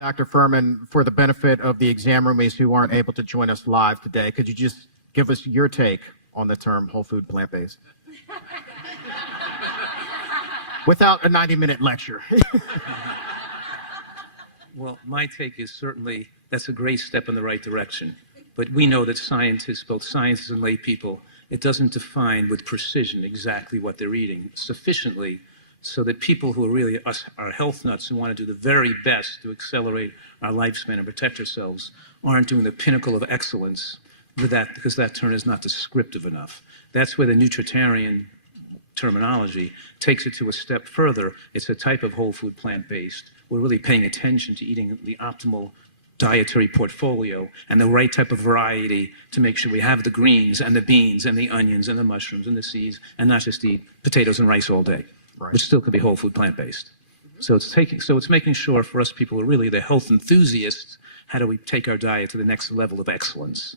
Dr. Fuhrman, for the benefit of the exam roomies who aren't able to join us live today, could you just give us your take on the term whole food plant-based? Without a 90-minute lecture. Well, my take is certainly that's a great step in the right direction. But we know that scientists, both scientists and lay people, it doesn't define with precision exactly what they're eating sufficiently so that people who are really are health nuts and want to do the very best to accelerate our lifespan and protect ourselves aren't doing the pinnacle of excellence with that, because that term is not descriptive enough. That's where the Nutritarian terminology takes it to a step further. It's a type of whole food plant-based. We're really paying attention to eating the optimal dietary portfolio and the right type of variety to make sure we have the greens and the beans and the onions and the mushrooms and the seeds, and not just eat potatoes and rice all day, right, which still could be whole food plant-based. So it's making sure for us people who are really the health enthusiasts, how do we take our diet to the next level of excellence?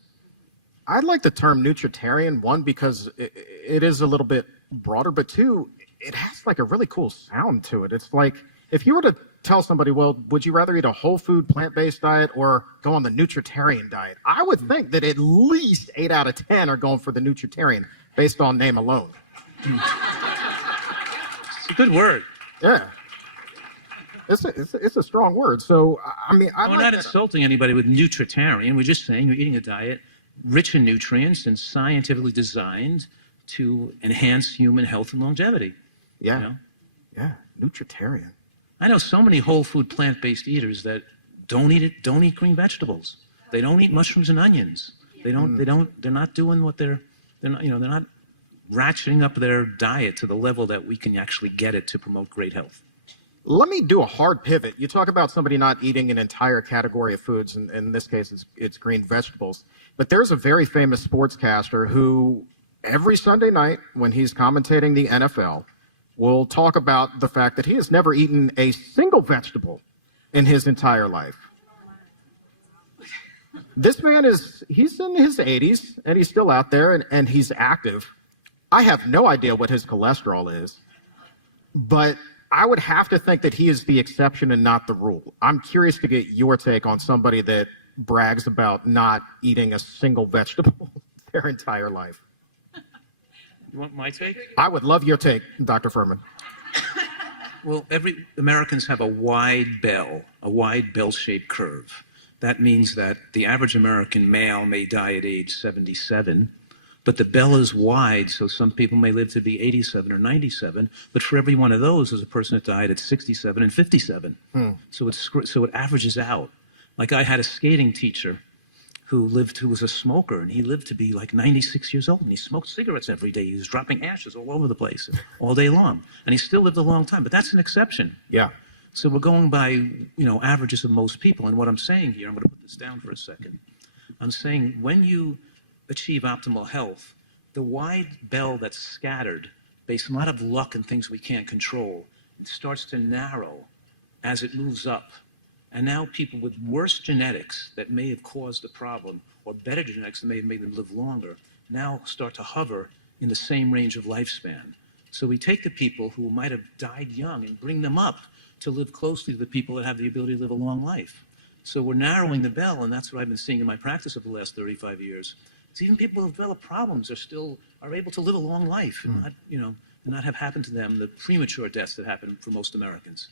I'd like the term Nutritarian, one, because it is a little bit broader, but two, it has like a really cool sound to it. It's like, if you were to tell somebody, well, would you rather eat a whole food plant-based diet or go on the Nutritarian diet? I would think that at least 8 out of 10 are going for the Nutritarian based on name alone. It's a good word. Yeah. It's a strong word. So, I mean, we're not insulting anybody with Nutritarian. We're just saying you're eating a diet rich in nutrients and scientifically designed to enhance human health and longevity. Yeah. You know? Yeah. Nutritarian. I know so many whole food plant-based eaters that don't eat green vegetables. They don't eat mushrooms and onions. They're not doing what they're not ratcheting up their diet to the level that we can actually get it to promote great health. Let me do a hard pivot. You talk about somebody not eating an entire category of foods, and in this case, it's green vegetables. But there's a very famous sportscaster who every Sunday night when he's commentating the NFL will talk about the fact that he has never eaten a single vegetable in his entire life. This man he's in his 80s, and he's still out there, and he's active. I have no idea what his cholesterol is, but I would have to think that he is the exception and not the rule. I'm curious to get your take on somebody that brags about not eating a single vegetable their entire life. You want my take? I would love your take, Dr. Fuhrman. Well, Americans have a wide bell-shaped curve. That means that the average American male may die at age 77, but the bell is wide, so some people may live to be 87 or 97, but for every one of those, there's a person that died at 67 and 57. So it averages out. Like I had a skating teacher who was a smoker, and he lived to be like 96 years old, and he smoked cigarettes every day. He was dropping ashes all over the place all day long, and he still lived a long time, but that's an exception. Yeah. So we're going by, averages of most people, and what I'm saying here, I'm going to put this down for a second. I'm saying when you achieve optimal health, the wide bell that's scattered based on a lot of luck and things we can't control, it starts to narrow as it moves up. And now people with worse genetics that may have caused the problem, or better genetics that may have made them live longer, now start to hover in the same range of lifespan. So we take the people who might have died young and bring them up to live closely to the people that have the ability to live a long life. So we're narrowing the bell, and that's what I've been seeing in my practice over the last 35 years. It's even people who develop problems are able to live a long life and not have happened to them the premature deaths that happen for most Americans.